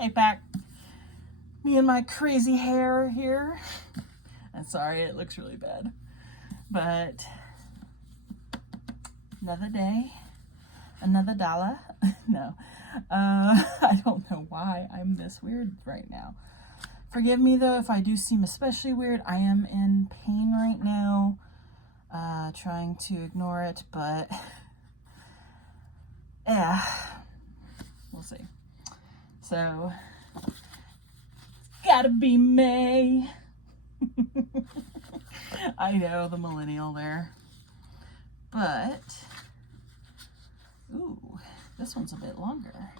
Hey, back. Me and my crazy hair here. I'm sorry, it looks really bad. But another day, another dollar. No. I don't know why I'm this weird right now. Forgive me though if I do seem especially weird. I am in pain right now. Trying to ignore it, but yeah, we'll see. So, gotta be May. I know, the millennial there. But, ooh, this one's a bit longer.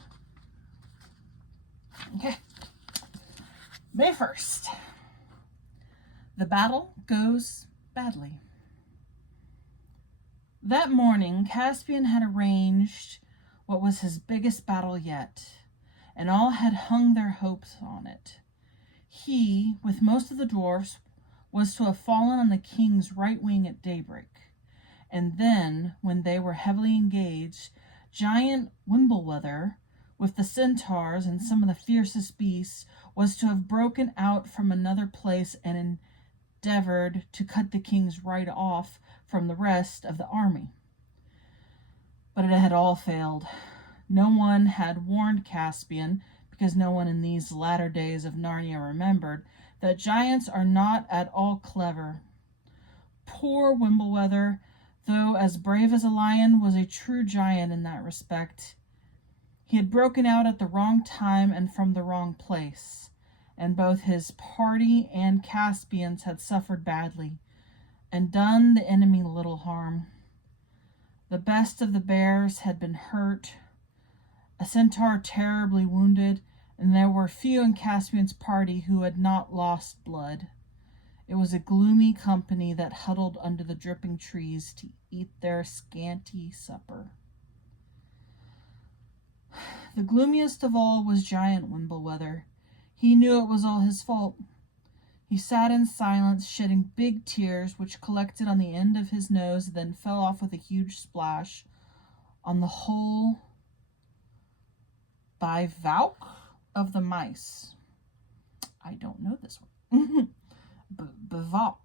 Okay. May 1st. The battle goes badly. That morning, Caspian had arranged what was his biggest battle yet, and all had hung their hopes on it. He, with most of the dwarfs, was to have fallen on the king's right wing at daybreak, and then, when they were heavily engaged, giant Wimblewether, with the centaurs and some of the fiercest beasts, was to have broken out from another place and endeavored to cut the king's right off from the rest of the army. But it had all failed. No one had warned Caspian, because no one in these latter days of Narnia remembered, that giants are not at all clever. Poor Wimblewether, though as brave as a lion, was a true giant in that respect. He had broken out at the wrong time and from the wrong place, and both his party and Caspian's had suffered badly, and done the enemy little harm. The best of the bears had been hurt, a centaur terribly wounded, and there were few in Caspian's party who had not lost blood. It was a gloomy company that huddled under the dripping trees to eat their scanty supper. The gloomiest of all was giant Wimblewether. He knew it was all his fault. He sat in silence, shedding big tears, which collected on the end of his nose, and then fell off with a huge splash on the whole bivalve of the mice. I don't know this one. Bivalve.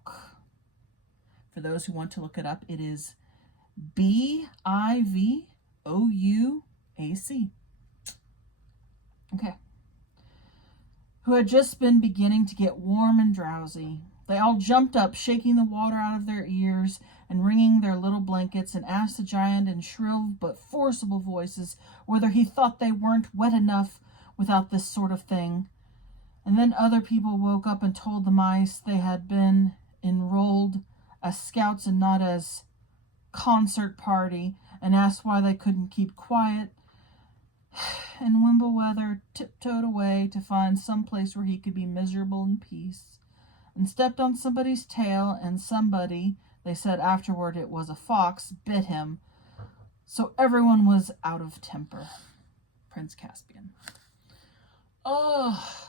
For those who want to look it up, it is Bivouac. Okay. Who had just been beginning to get warm and drowsy. They all jumped up, shaking the water out of their ears and wringing their little blankets, and asked the giant in shrill but forcible voices whether he thought they weren't wet enough without this sort of thing. And then other people woke up and told the mice they had been enrolled as scouts and not as concert party, and asked why they couldn't keep quiet. And Wimblewether tiptoed away to find some place where he could be miserable in peace, and stepped on somebody's tail, and somebody, they said afterward it was a fox, bit him. So everyone was out of temper. Prince Caspian. Oh.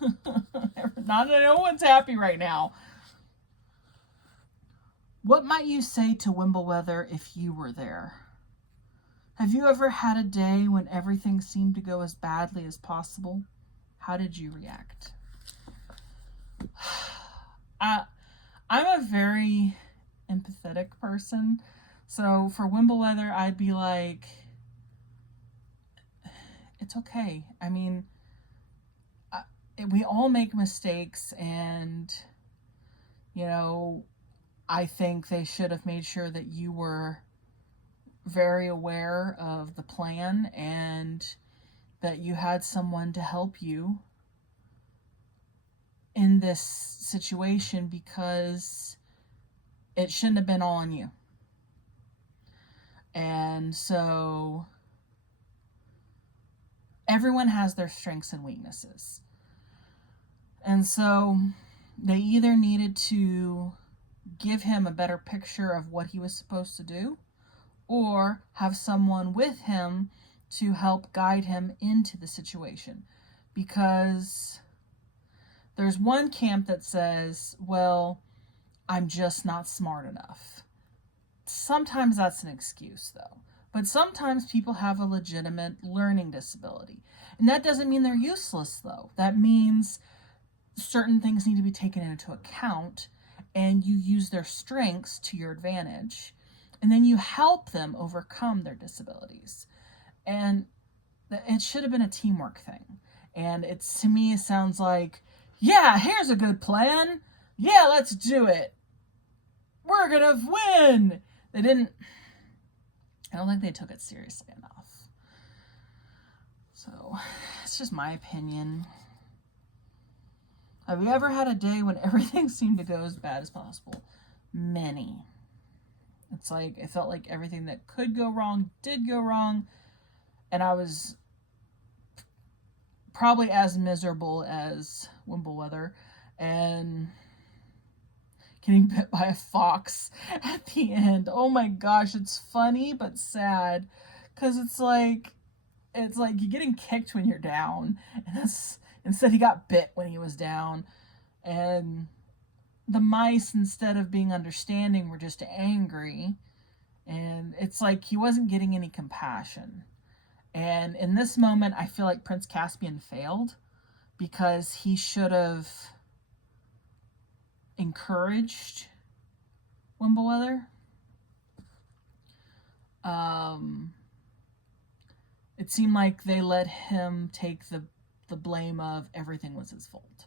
No one's happy right now. What might you say to Wimblewether if you were there? Have you ever had a day when everything seemed to go as badly as possible? How did you react? I'm a very empathetic person. So for Wimblewether, I'd be like, it's okay. I mean, we all make mistakes, and, you know, I think they should have made sure that you were very aware of the plan and that you had someone to help you in this situation, because it shouldn't have been all on you. And so everyone has their strengths and weaknesses. And so they either needed to give him a better picture of what he was supposed to do, or have someone with him to help guide him into the situation. Because there's one camp that says, well, I'm just not smart enough. Sometimes that's an excuse, though. But sometimes people have a legitimate learning disability. And that doesn't mean they're useless, though. That means certain things need to be taken into account, and you use their strengths to your advantage. And then you help them overcome their disabilities. And it should have been a teamwork thing. And to me, it sounds like, yeah, here's a good plan. Yeah, let's do it. We're going to win. I don't think they took it seriously enough. So, it's just my opinion. Have you ever had a day when everything seemed to go as bad as possible? Many. It's like, it felt like everything that could go wrong did go wrong. And I was probably as miserable as Wimbleweather. And getting bit by a fox at the end. Oh my gosh, it's funny but sad, because it's like you're getting kicked when you're down, and instead he got bit when he was down. And the mice, instead of being understanding, were just angry, and it's like he wasn't getting any compassion. And in this moment, I feel like Prince Caspian failed, because he should have encouraged Wimbleweather. It seemed like they let him take the blame of everything was his fault.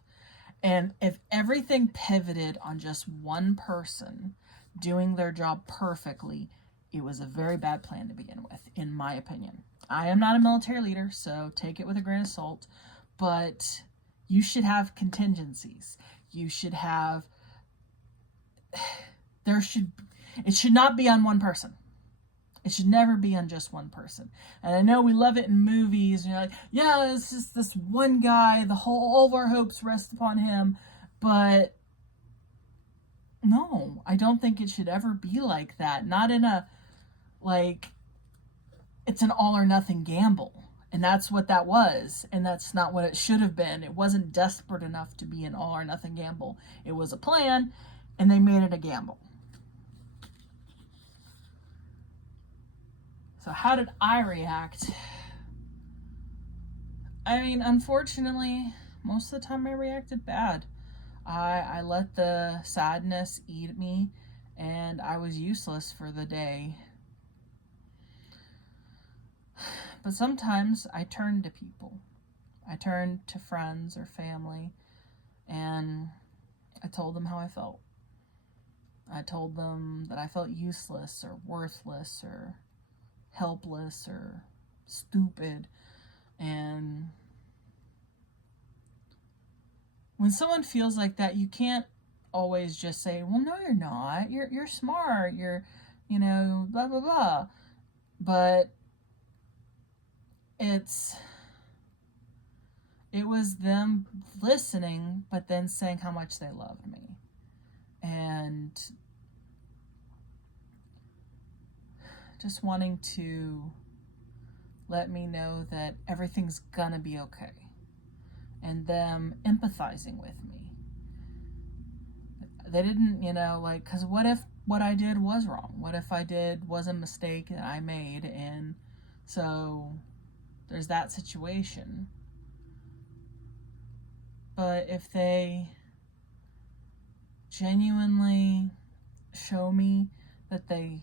And if everything pivoted on just one person doing their job perfectly, it was a very bad plan to begin with, in my opinion. I am not a military leader, so take it with a grain of salt, but you should have contingencies. You should have, it should not be on one person. It should never be on just one person. And I know we love it in movies, and you're like, yeah, it's just this one guy, all of our hopes rest upon him. But no, I don't think it should ever be like that. Not in a, like, it's an all or nothing gamble. And that's what that was. And that's not what it should have been. It wasn't desperate enough to be an all or nothing gamble. It was a plan, and they made it a gamble. So how did I react? I mean, unfortunately, most of the time I reacted bad. I let the sadness eat me, and I was useless for the day. But sometimes I turned to people. I turned to friends or family, and I told them how I felt. I told them that I felt useless or worthless or helpless or stupid. And when someone feels like that, you can't always just say, well, no, you're not. You're smart. You're, blah, blah, blah. But it was them listening, but then saying how much they loved me. And just wanting to let me know that everything's gonna be okay. And them empathizing with me. They didn't, because what if what I did was wrong? What if was a mistake that I made? And so there's that situation. But if they genuinely show me that they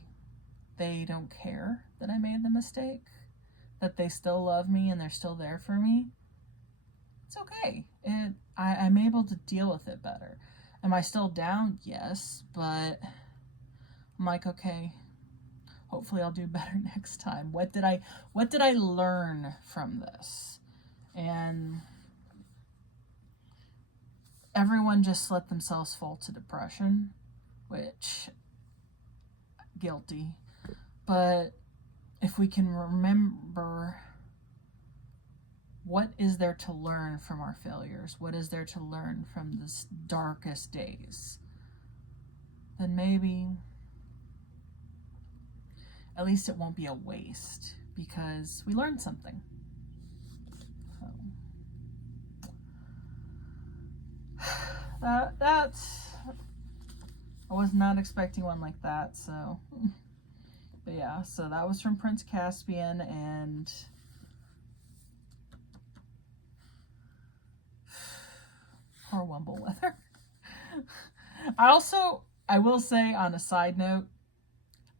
don't care that I made the mistake, that they still love me and they're still there for me, it's okay. I'm able to deal with it better. Am I still down? Yes, but I'm like, okay, hopefully I'll do better next time. What did I learn from this? And everyone just let themselves fall to depression, which, guilty. But if we can remember, what is there to learn from our failures? What is there to learn from this darkest days? Then maybe at least it won't be a waste, because we learned something. So that's, I was not expecting one like that, so But yeah, so that was from Prince Caspian, and poor Wumbleweather. I will say on a side note,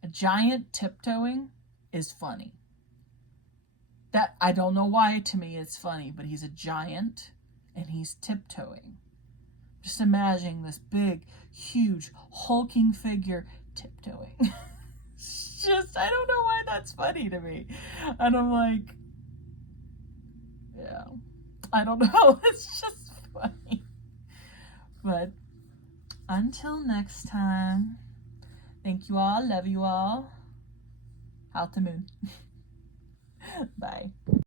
a giant tiptoeing is funny. That, I don't know why to me it's funny, but he's a giant and he's tiptoeing. Just imagining this big, huge, hulking figure tiptoeing. It's just, I don't know why that's funny to me. And I'm like, yeah, I don't know. It's just funny. But until next time, thank you all, love you all. Out the moon. Bye.